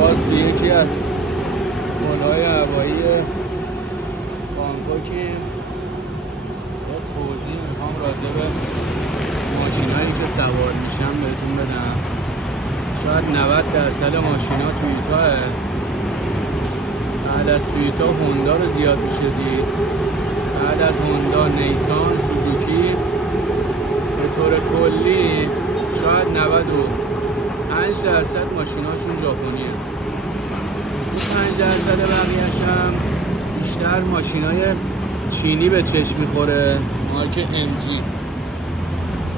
باز یکی از پل‌های هوایی بانکوکیم. یه توضیح میخوام راجع به ماشینایی که سوار میشم بهتون بدم. شاید 90% ماشینا تویوتاه. بعد از تویوتا هوندا رو زیاد میشه دید. بعد از هوندا نیسان، سوزوکی. به طور کلی شاید 95% ماشیناشون ژاپنیه. این 5% بقیه‌اش هم بیشتر ماشینای چینی به چشم میخوره، مارک MG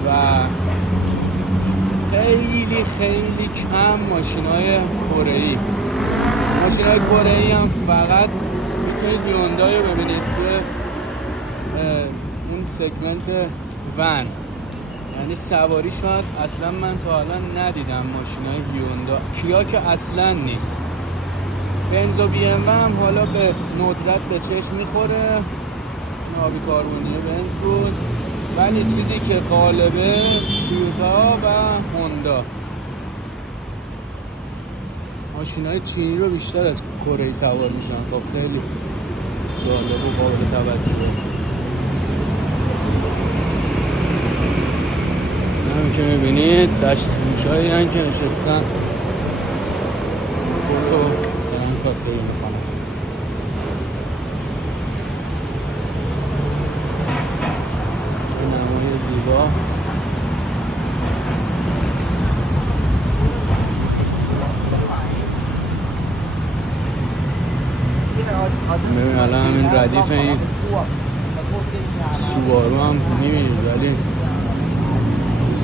و خیلی کم ماشینای کره‌ای. ماشینای کره‌ای هم فقط میتونید هیوندای رو ببینید که این سگمنت ون، یعنی سواری شاید اصلا من تا حالا ندیدم ماشینای هیوندا. کیا که اصلا نیست. بنز و BMW هم حالا به ندرت به چشم میخوره، نابی کاربونی بنز بود، ولی چیزی که غالبه تویوتا و هوندا. ماشینای چینی رو بیشتر از کره سوار میشن. خب خیلی جالب و قابل توجه. همین که میبینید دشت فروشایی هن که نشستن برو دارن کاسه رو میکنن. نمای زیبا. ببین الان همین ردیف این سوبارو هم میبینید، ولی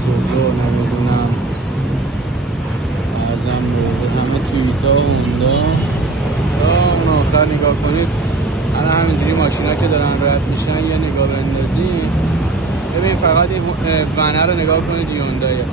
سوبارو نمیدونم ازم برده همه تویوتا و هوندا. اون آخر نگاه کنید الان همینجوری ماشینا که دارن رد میشن یه نگاه بندازید ببین فقط این ونه رو نگاه کنید هیوندایه.